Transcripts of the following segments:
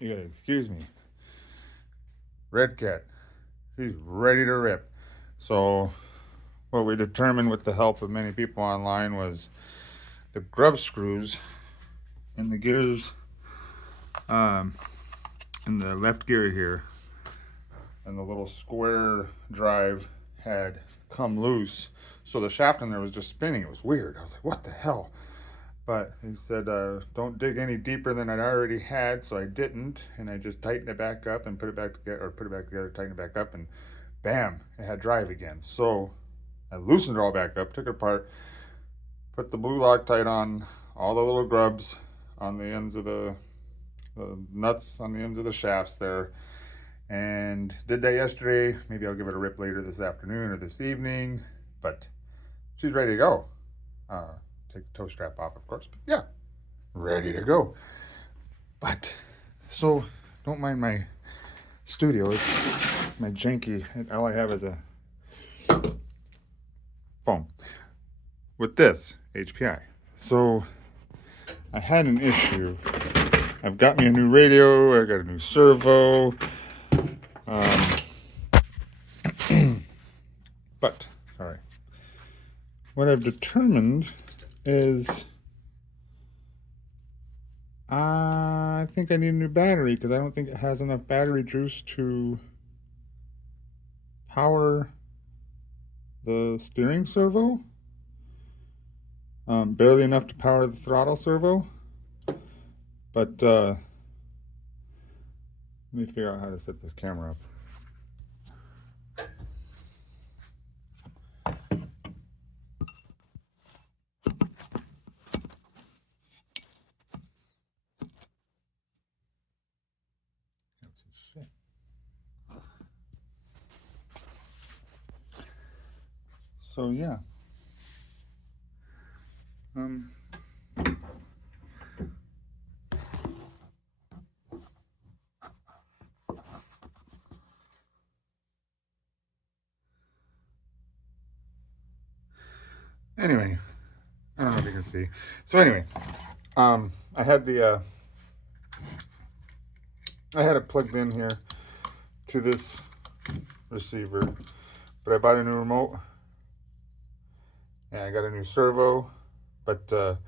You gotta excuse me. Red Cat. She's ready to rip. So, what we determined with the help of many people online was the grub screws in the gears, um, in the left gear here, and the little square drive had come loose. So the shaft in there was just spinning. It was weird. I was like, what the hell? But he said, don't dig any deeper than I already had, so I didn't, and I just tightened it back up and put it back together, or put it back together, tightened it back up, and bam, it had drive again. So I loosened it all back up, took it apart, put the blue Loctite on all the little grubs on the ends of the nuts on the ends of the shafts there, and did that yesterday. Maybe I'll give it a rip later this afternoon or this evening, but she's ready to go. Take the toe strap off, of course, but yeah, ready to go. But so don't mind my studio. It's my janky. All I have is a phone with this HPI. So I had an issue. I've got me a new radio. I got a new servo. Um, but all right. What I've determined is I think I need a new battery because I don't think it has enough battery juice to power the steering servo. Barely enough to power the throttle servo. But let me figure out how to set this camera up. So yeah. Anyway, I don't know if you can see. So anyway, I had I had it plugged in here to this receiver, but I bought a new remote and I got a new servo. But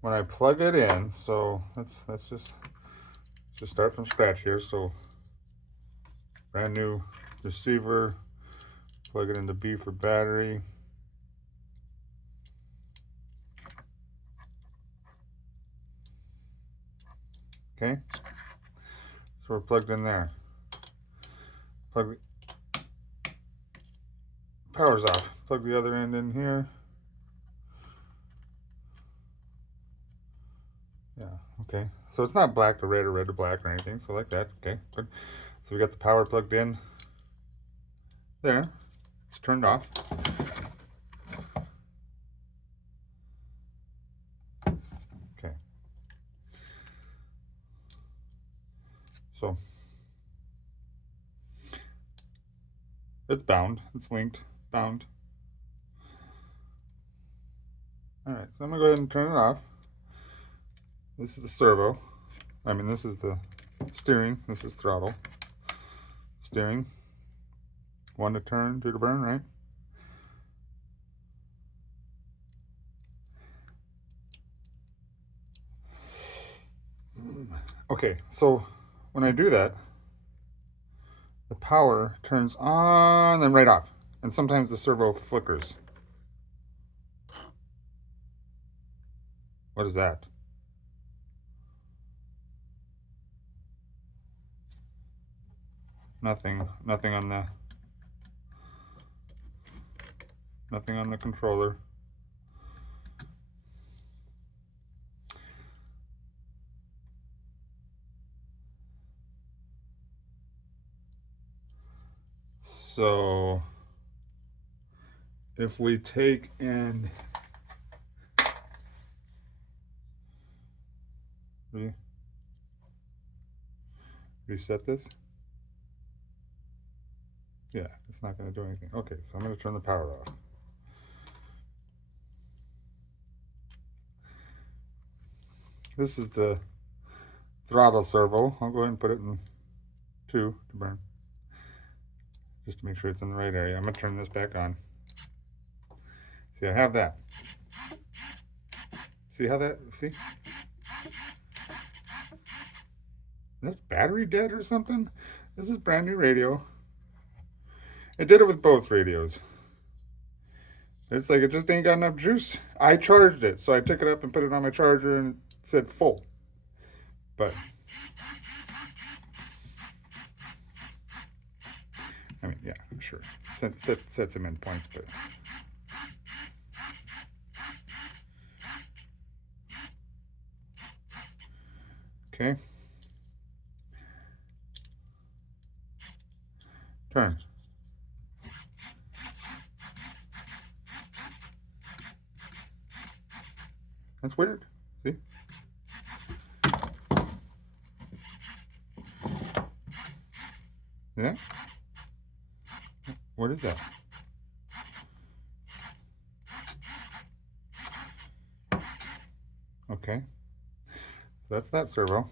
when I plug it in, so let's just start from scratch here. So brand new receiver, plug it into B for battery. Okay, so we're plugged in there. Plug power's off. Plug the other end in here. Yeah, okay. So it's not black to red or red to black or anything. So like that. Okay, good. So we got the power plugged in there. It's turned off. Okay. So it's bound. It's linked. Bound. All right. So I'm gonna go ahead and turn it off. This is the servo. I mean, this is the steering. This is throttle. Steering. 1 to turn, 2 to burn, right? Okay, so when I do that, the power turns on, then right off. And sometimes the servo flickers. What is that? Nothing on the controller. So if we take and reset this, yeah, it's not going to do anything. Okay, so I'm going to turn the power off. This is the throttle servo. I'll go ahead and put it in 2 to burn, just to make sure it's in the right area. I'm going to turn this back on. See, I have that. See how that, see? That's battery dead or something? This is brand new radio. I did it with both radios. It's like it just ain't got enough juice. I charged it, so I took it up and put it on my charger and it said full. But I mean, yeah, sure. Sets him in points, but okay. Turn. That's weird. See? Yeah? What is that? Okay. So that's that servo.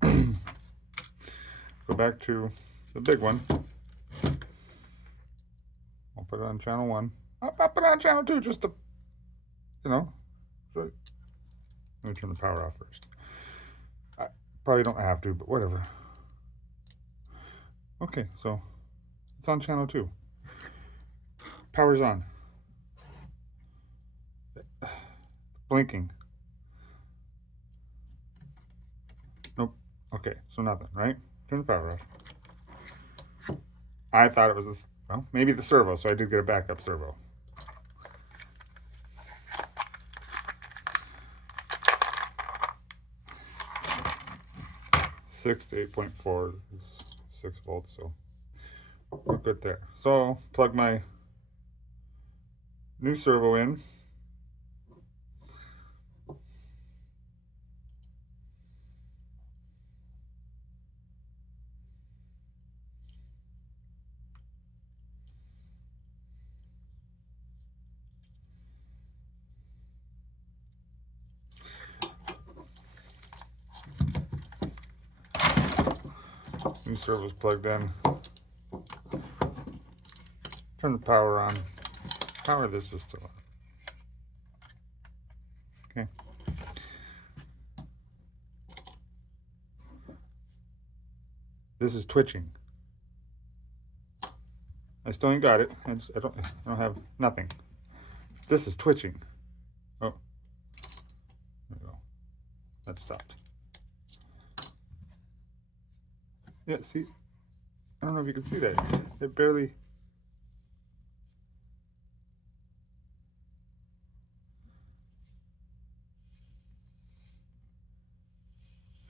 Go back to the big one. I'll put it on channel 1. I'll put it on channel 2 just to, you know. Let me turn the power off first. I probably don't have to, but whatever. Okay, so it's on channel 2. Power's on. Blinking. Nope. Okay, so nothing, right? Turn the power off. I thought it was this, well, maybe the servo, so I did get a backup servo. 6 to 8.4 is 6 volts, so we're good there. So plug my new servo in. New servo's plugged in. Turn the power on. Power this is still on. Okay. This is twitching. I still ain't got it. I don't have nothing. This is twitching. Oh. There we go. That stopped. Yeah, see? I don't know if you can see that. It barely.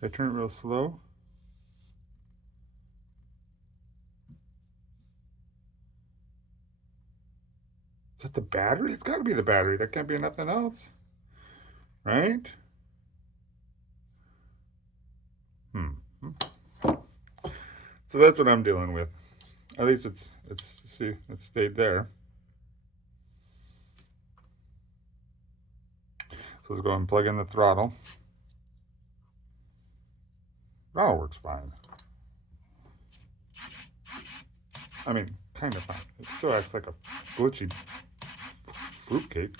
If I turn it real slow. Is that the battery? It's got to be the battery. That can't be nothing else. Right? So that's what I'm dealing with. At least it's see, it stayed there. So let's go and plug in the throttle. Throttle works fine. I mean, kind of fine. It still acts like a glitchy fruitcake.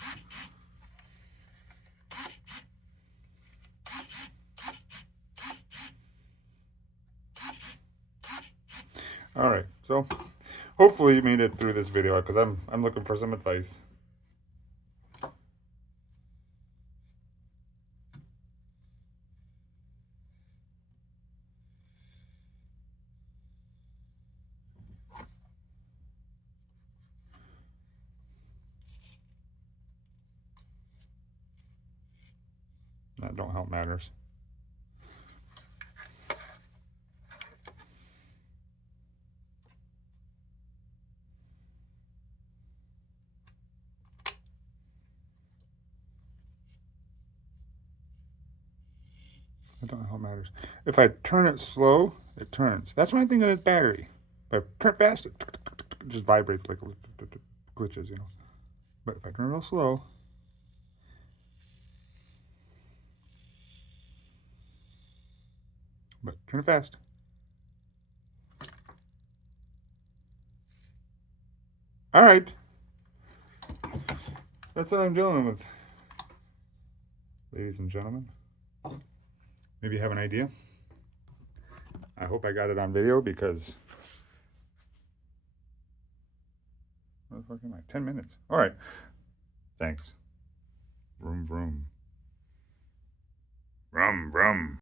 All right, so hopefully you made it through this video because I'm looking for some advice. That don't help matters. It don't know how it matters. If I turn it slow, it turns. That's when I think that it's battery. If I turn it fast, it just vibrates like glitches, you know. But if I turn it real slow, but turn it fast. All right. That's what I'm dealing with, ladies and gentlemen. Maybe you have an idea. I hope I got it on video because what the fuck am I? 10 minutes. All right. Thanks. Vroom, vroom. Vroom, vroom.